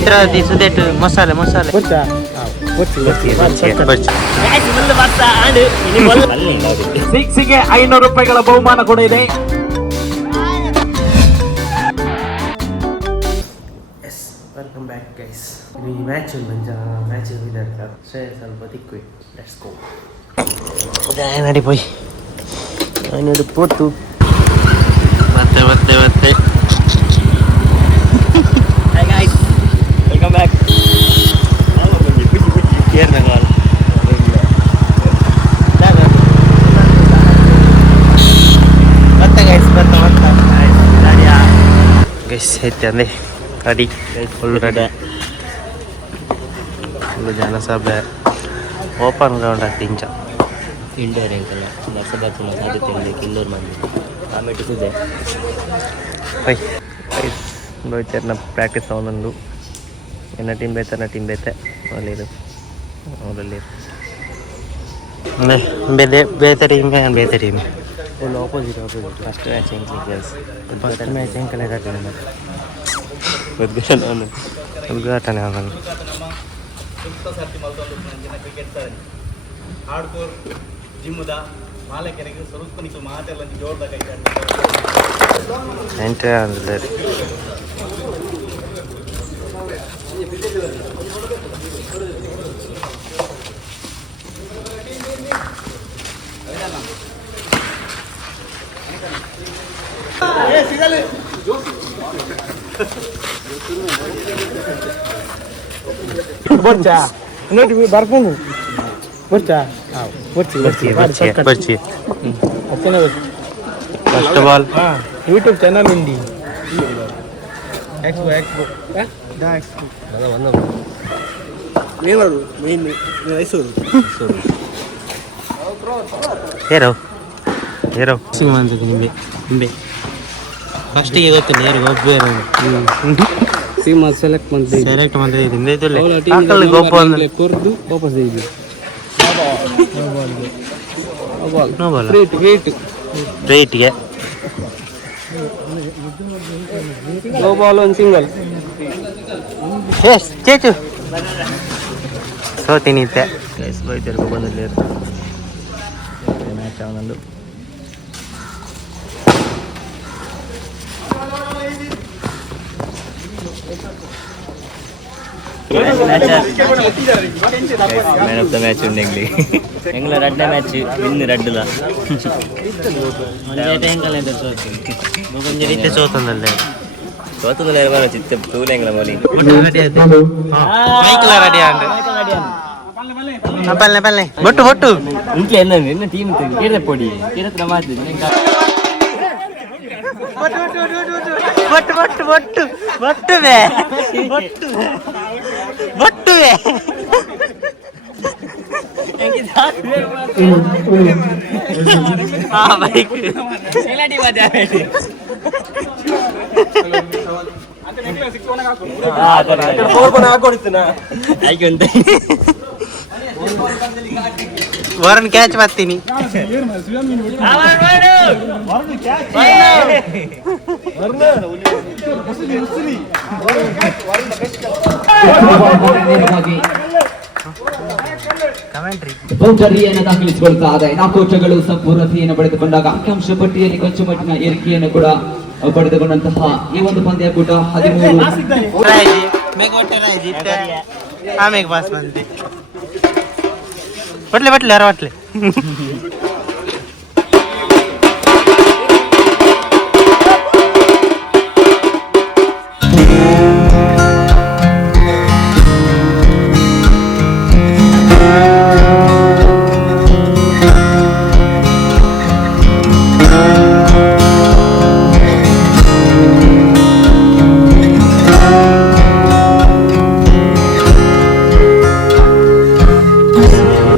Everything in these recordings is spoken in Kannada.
ನೇತ್ರಾವತಿ ಸುದೇಟ್ ಮಸಾಲೆ ಮಸಾಲೆ ಸಿಕ್ಸಿಗೆ 500 ರೂಪಾಯಿಗಳ ಬಹುಮಾನ ಕೂಡ ಇದೆ. Welcome back guys. ಈ ಮ್ಯಾಚ್ ಮ್ಯಾಚ್ ವಿನ್ನರ್ ಸ್ವಲ್ಪ ತಿಕ್ಕು. Let's go. ನಡಿಪೋಯ್ അതിനൊരു പോത്തു വത്തെ വത്തെ വത്തെ. Hi guys, welcome back. ಮತ್ತೆ ಗೈಸ್ ಗೈಸ್ ಐತೆ ಅಂದೆ ರೆಡಿ ಫುಲ್ ರೆಡಿ ಫುಲ್ ಜನ ಸಭೆ ಓಪನ್ ಗ್ರೌಂಡ್ ಆಗ್ತಿ ಇಂಚ ಇಂಡೋರ್ ಎಂಕಲ್ಲ ವರ್ಷ ಬರ್ತೀನಿ ಸಾಧ್ಯತೆ ಇದೆ ಇಂಡೋರ್ ಮಂದಿ ಆಮೇಲೆ ಇದೆ ಪೈ ರೋಹಿತರ್ನ ಪ್ರಾಕ್ಟೀಸ್ ಅವನೊಂದು ಎನ್ನ ಟೀಮ್ ಬೇತೆ ಒಳ್ಳೆಯದು ಅವರಲ್ಲಿ ಬೇತೆ ಟೀಮ್ ಬೇತೆ team full opposite first match ಎಂಕಲೇ ಕಟ್ಟಿದೆ ಉದ್ಘಾಟನೆ ಅವನು ಹಾರ್ಡ್ಕೋರ್ ಜಿಮ್ಮುದ ಮಾಲಕೆರೆಗೆ ಸ್ವಲ್ಪ ನಿಖಲು ಮಾತೆಲ್ಲ ಜೋರ್ದಾಗ ಎಂಟ್ರಿ ಅಂದರೆ ಬರ್ಚಾ ನೋಡಿ ಬರ್ಕೊಂಡು ಬರ್ಚಾ ಬರ್ಚಿ ಫಸ್ಟ್ ಬಾಲ್ ಯೂಟ್ಯೂಬ್ ಚಾನಲ್ ಉಂಡಿ ಏರೋ ನಿಂಬೆ ಫಸ್ಟಿಗೆ ಗೊತ್ತಿಲ್ಲ ಯಾರು ಗೊಬ್ಬ ಟೀಮ್ ಸೆಲೆಕ್ಟ್ ಮಾಡ್ತೀವಿ ಸೆಲೆಕ್ಟ್ ಮಾಡಿದ್ರೆ ಗೊಬ್ಬ ಕೊರ್ದು ವಾಪಸ್ ಇದೆ ರೇಟ್ಗೆ ನೋ ಬಾಲ್ ಒಂದು ಸಿಂಗಲ್ ಚೇಚು ಸೋತೀನಿ ಇತ್ತೆ ಬೈತರ್ಗು ಬಂದಲ್ಲಿ ಮ್ಯಾಚ್ ಅವನಲ್ಲೂ ಮ್ಯಾನ್ ಆಫ್ ದ ಮ್ಯಾಚ್ ഉണ്ട് ഞങ്ങൾ രണ്ടേ മാച്ച് ഇന്ന് രണ്ടില്ല സോത്തന്നല്ലേ ചിത്ത തൂലെങ്ങളെ പോലെ ಬೊಟ್ಟು ಬೊಟ್ಟು ಇಂಕೆ ಎನ್ನ ಟೀಮ್ ಕೇಳಿದೆ ಪೊಡಿ ಕೇಳಿದ್ರೆ ಮಾಡ್ತೀನಿ ಬೊಟ್ಟು ಬೊಟ್ಟು ಬೊಟ್ಟು ಬೊಟ್ಟುವೆ ಬೊಟ್ಟುವೆ ವರನ್ ಕ್ಯಾಚ್ ಮಾಡ್ತೀನಿ ಬೌಂಡರಿಯನ್ನು ದಾಖಲಿಸಿಕೊಳ್ತಾ ಇದೆ. 4 ವರ್ಷಗಳು ಸಂಪೂರ್ಣತೆಯನ್ನು ಪಡೆದುಕೊಂಡಾಗ ಅಂಕಿಅಂಶ ಪಟ್ಟಿಯಲ್ಲಿ ಕೊಂಚಮಟ್ಟಿನ ಏರಿಕೆಯನ್ನು ಕೂಡ ಪಡೆದುಕೊಂಡಂತಹ ಈ ಒಂದು ಪಂದ್ಯಾಕೂಟ 13 ಪಾಸ್ ಬಂದಿದೆ. ಬಟ್ಲೆ ಯಾರು ಬಟ್ಲೆ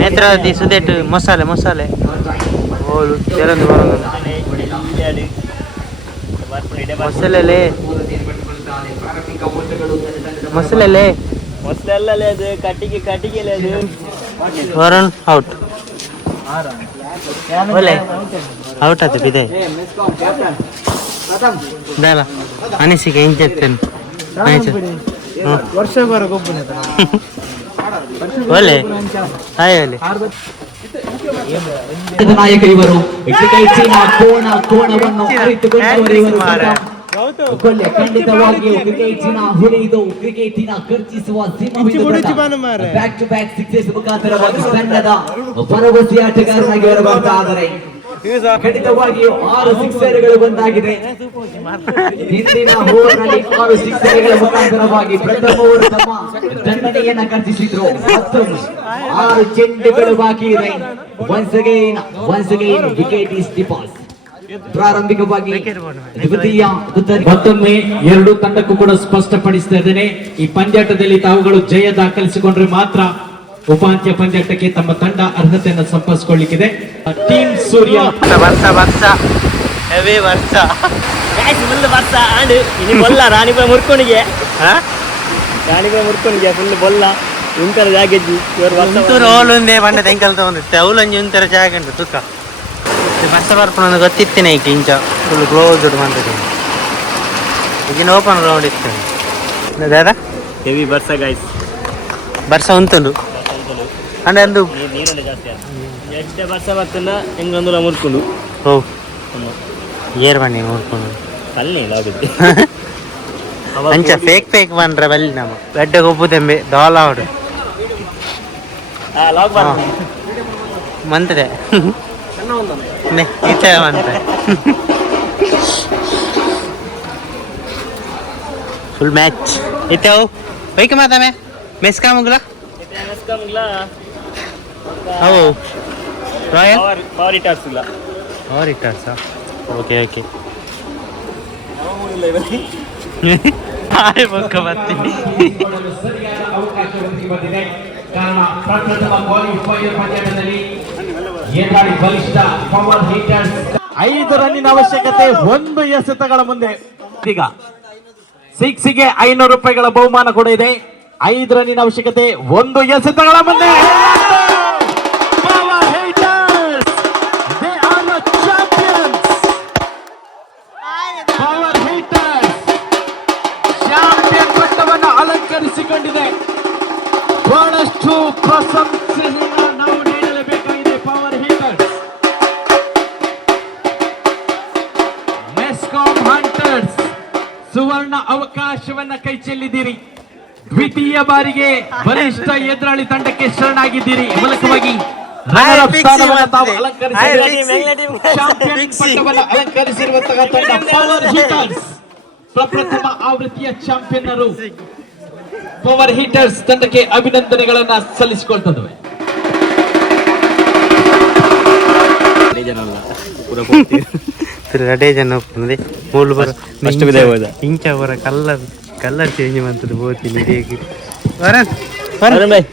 ನೇತ್ರಾವತಿ ಸುದೇಟ್ ಮಸಾಲೆ ಓಳು ತೆರಂದು ಬರೋದು ಮಸಾಲೆ ಅದು ಕಟ್ಟಿಗೆ ವರುಣ್ ಔಟ್ ಒಳ್ಳೆ ಔಟ್ ಆಯ್ತು ಬಿದೆ ಅನಿಸಿಕೆ ಇಂಚೆತ್ತೇನೆ ವರ್ಷವರೆಗೆ ಒಬ್ಬನೇ ಒಳ್ಳೆ ಹಾಯ್ ಒಳ್ಳೆ ನಾಯಕ ಇವರು ಕ್ರಿಕೆಟಿನ ಕೋಣವನ್ನು ಅರಿತುಕೊಂಡವರು ಇವರು ಕೊಲ್ಲೆ ಖಂಡಿತವಾಗಿಯೂ ಕ್ರಿಕೆಟಿನ ಹುರಿದು ಕ್ರಿಕೆಟಿನ ಖರ್ಚಿಸುವ ಸಿಂಹವಿದು ಬ್ಯಾಕ್ ಟು ಬ್ಯಾಕ್ ಸಿಕ್ಸಸ್ ಮುಖಾಂತರವಾಗಿ ತಂಡದ ಭರವಸೆ ಆಟಗಾರನಾಗಿ ಅವರು ಬರ್ತಾ ಇದ್ದಾರೆ. ಖಂಡಿತವಾಗಿಯೂ 6 ಸಿಕ್ಸರ್ಗಳು ಬಂದಾಗಿದೆ. ಹಿಂದಿನ ಓವರ್ನಲ್ಲಿ 6 ಸಿಕ್ಸರ್ಗಳ ಮುಖಾಂತರವಾಗಿ ಪ್ರಥಮ ಓವರ್ ತಮ್ಮ ದಂಡನೆಯನ್ನ ಖರ್ಚಿಸಿದ್ರು. 6 ಚೆಂಡುಗಳು ಬಾಕಿ ಇದೆ. once again ವಿಕೆಟ್ ಈಸ್ ಡಿಪಾಸ್. ಪ್ರಾರಂಭಿಕವಾಗಿ ದ್ವಿತೀಯ ಮತ್ತೊಮ್ಮೆ ಎರಡು ತಂಡಕ್ಕೂ ಕೂಡ ಸ್ಪಷ್ಟಪಡಿಸ್ತಾ ಇದ್ದೇನೆ, ಈ ಪಂದ್ಯಾಟದಲ್ಲಿ ತಾವುಗಳು ಜಯ ದಾಖಲಿಸಿಕೊಂಡ್ರೆ ಮಾತ್ರ ಉಪಾಂತ್ಯ ಪಂದ್ಯಾಟಕ್ಕೆ ತಮ್ಮ ತಂಡ ಅರ್ಹತೆಯನ್ನು ಸಂಪಾದಿಸಿಕೊಳ್ಳಿಕ್ಕಿದೆ. ಟೀಮ್ ಸೂರ್ಯ ವರ್ಷ ಹೆವಿ ವರ್ಷ ಫುಲ್ ವರ್ಷ ಆಂಡ್ ಇನ್ನು ಬೊಲ್ಲ ರಾಣಿಪುರ ಮುರ್ಕೊಣಿಗೆ ಫುಲ್ ಬೊಲ್ಲ ಇಂತರ ಜಾಗೆಜ್ಜಿ ಒಂತೂರು ಅವಲೊಂದೇ ಬಣ್ಣ ತೆಂಕಲ್ ತಗೊಂಡಿರ್ತೆ ಅವಲೊಂಜಿ ಒಂಥರ ಜಾಗ ಉಂಟು ತುಕ್ಕ ವರ್ಷ ಬರ್ಪ ನನಗೆ ಗೊತ್ತಿತ್ತೇನೆ ಈಗ ಇಂಚ ಫುಲ್ ಕ್ಲೋಸ್ ಮಾಡ್ತಿದ್ದೀನಿ ಈಗಿನ ಓಪನ್ ಗ್ರೌಂಡ್ ಇರ್ತೇನೆ ದಾದಾ ಹೆವಿ ಬರ್ಸ ಗೈಸ್ ಬರ್ಸ ಉಂಟುಂಡು ಅಂದ್ರೆ ಅಂದು ನೀರಲ್ಲಿ ಜಾಸ್ತಿ ಎಷ್ಟೇ ಬರ್ಸ ಬರ್ತಲ್ಲ ಹೆಂಗೊಂದು ಮುರ್ಕೊಂಡು ಹೋ ಏರ್ ಬನ್ನಿ ನೋಡ್ಕೊಂಡು ಅಲ್ಲಿ ಆಗುತ್ತೆ ಅಂಚ ಫೇಕ್ ಬಂದ್ರೆ ಬಲ್ಲಿ ನಮ್ಮ ಬೆಡ್ಡ ಗೊಬ್ಬು ತೆಂಬೆ ದಾಲ ಹೊಡು ಮಂತದೆ ಇತ ಮಂತ ಫುಲ್ ಮ್ಯಾಚ್ ಇತ್ತವು ಬೈಕ್ ಮಾತಾಮೆ ಮೆಸ್ಕಾ ಮುಗ್ಲ ಅವು ರಾಯಲ್ ಪವರ್ ಹಿಟರ್ಸ್ ಇಲ್ಲ ಪವರ್ ಹಿಟರ್ಸ್ ಓಕೆ ಹಾಯ್ ಬೊಕ್ಕ ಬರ್ತೀನಿ ಕಾರಣ ಪ್ರಪ್ರಥಮ ಕ್ವಾಲಿಫೈಯರ್ ಪಂದ್ಯಾಟದಲ್ಲಿ ಎದುರಾಳಿ ಬಲಿಷ್ಠ ಪವರ್ ಹಿಟರ್ಸ್ 5 ರನ್ನಿನ ಅವಶ್ಯಕತೆ 1 ಎಸೆತಗಳ ಮುಂದೆ. ಈಗ 6 ಗೆ 500 ರೂಪಾಯಿಗಳ ಬಹುಮಾನ ಕೂಡ ಇದೆ. 5 ರನ್ನಿನ ಅವಶ್ಯಕತೆ 1 ಎಸೆತಗಳ ಮುಂದೆ. Power Hitters, they are the champions. Power Hitters champion ಪಟ್ಟವನ್ನು ಅಲಂಕರಿಸಿಕೊಂಡಿದೆ. ಬಹಳಷ್ಟು ಪ್ರಶಂಸೆಯನ್ನು ನಾವು ನೀಡಲೇಬೇಕಾಗಿದೆ. ಪವರ್ ಹಿಟರ್ಸ್, ಮೆಸ್ಕಾಂ ಹಂಟರ್ಸ್ ಸುವರ್ಣ ಅವಕಾಶವನ್ನ ಕೈ ಚೆಲ್ಲಿದ್ದೀರಿ. ದ್ವಿತೀಯ ಬಾರಿಗೆ ಬಲಿಷ್ಠ ಎದುರಾಳಿ ತಂಡಕ್ಕೆ ಶರಣಾಗಿದ್ದೀರಿ. ಮೂಲಕವಾಗಿ ಅಲಂಕರಿಸಿರುವಂತಹ ತಂಡ ಪವರ್ ಹಿಟರ್ಸ್ ಪ್ರಪ್ರಥಮ ಆವೃತ್ತಿಯ ಚಾಂಪಿಯನ್ನರು. ಪವರ್ ಹಿಟರ್ಸ್ ತಂಡಕ್ಕೆ ಅಭಿನಂದನೆಗಳನ್ನ ಸಲ್ಲಿಸಿಕೊಳ್ತದೆ. ರಡೇ ಜನ ಒಪ್ಪಂದೆ ಮೂಲು ಬರ ಇಂಚ ಬರ ಕಲ್ಲರ್ ಚೇಂಜ್ ಮಾಡ್ತದೆ ಬೋತೀನಿ ಹೇಗೆ ಬಾಯ್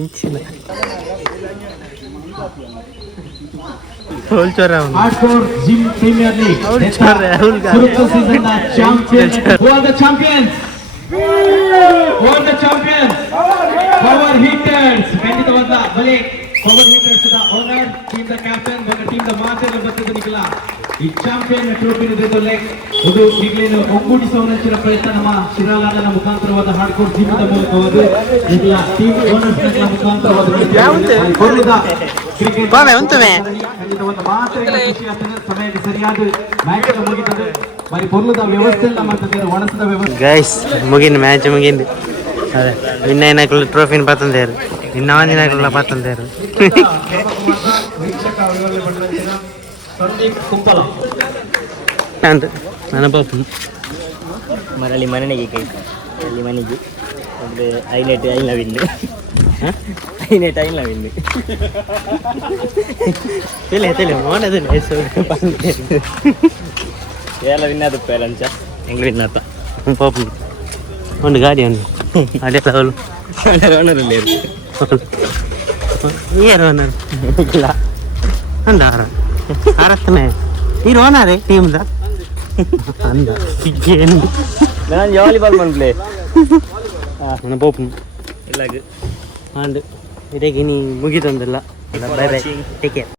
ಇಂಚಿನ Hardcore Gym Premier League. Surupa season na champions. Who are the champions? Who are the champions? Power Hitters. ಖಂಡಿತವಾದ ಬಲೆ Power Hitters the owner, team the captain, ಮತ್ತು ಟೀಮ್ ದ ಮಾಸ್ಟರ್ ಬರ್ತದೆ ನಿಖಲ. ಈ ಚಾಂಪಿಯನ್ ಟ್ರೋಫಿ ನಡೆದೊಳ್ಳೆ ಅದು ಈಗಲೇನು ಒಗ್ಗೂಡಿಸುವಂತಿನ ಪ್ರಯತ್ನ ನಮ್ಮ ಶಿರಾಲಾಡನ ಮುಖಾಂತರವಾದ ಹಾರ್ಡ್ಕೋರ್ ಜಿಮ್ ದ ಮೂಲಕವಾದ ಎಲ್ಲ ಟೀಮ್ ಓನರ್ಸ್ ನ ಮುಖಾಂತರವಾದ ಕ್ರಿಕೆಟ್ ಸಮಯಕ್ಕೆ ಸರಿಯಾದ ಮ್ಯಾಚ್ ಮುಗಿತದೆ. మరి పొర్లుದ ವ್ಯವಸ್ಥೆ ಎಲ್ಲ ಮಾಡ್ತದೆ, ಒಣಸದ ವ್ಯವಸ್ಥೆ. ಗೈಸ್ ಮುಗಿನ ಮ್ಯಾಚ್ ಮುಗಿಂದು ಅದೇ ಇನ್ನೇನಾಕಲು ಟ್ರೋಫಿನ ಪತ್ತಂದೇರು ಇನ್ನೊಂದಿನಾಕಲ್ಲ ಪತ್ತಂದೇರು ಸಂದೀಪ್ ಕುಂಪಲ ಅಂತ ನನ್ನ ಪಾಪ ಮರಳಿ ಮನೆಗೆ ಕೈ ಅಲ್ಲಿ ಮನೆಗೆ ಅಂದರೆ ಐನೆಟ್ ಐನ ವಿನ್ನು ಐನೆಟ್ ಐನ ವಿನ್ನು ತಿಳಿ ಮೋನದು ಎಲ್ಲ ವಿನ್ನದು ಪೇರಂಚ ಹೆಂಗೆ ವಿನ್ನತ್ತ ಪಾಪ ಒಂದು ಗಾಡಿ ಒಂದು ಅದೆಲ್ಲ ಅವಳು ಓನರಲ್ಲಿ ಏರು ಓನರ್ ಇಲ್ಲ ಅಂದ ಆರತ್ತನೇ ನೀರು ಓನರೇ ಟೀಮ್ದ ಅಂದ ಏನು ನಾನು ವಾಲಿಬಾಲ್ ಮಾಡ್ಲೇ ನನ್ನ ಪಾಪ ಇಲ್ಲ ಅಂಡ್ ಇದಕ್ಕೆ ನೀ ಮುಗಿತಂದಿಲ್ಲ ಬೈ ಬೈ ಟೇಕ್ ಕೇರ್.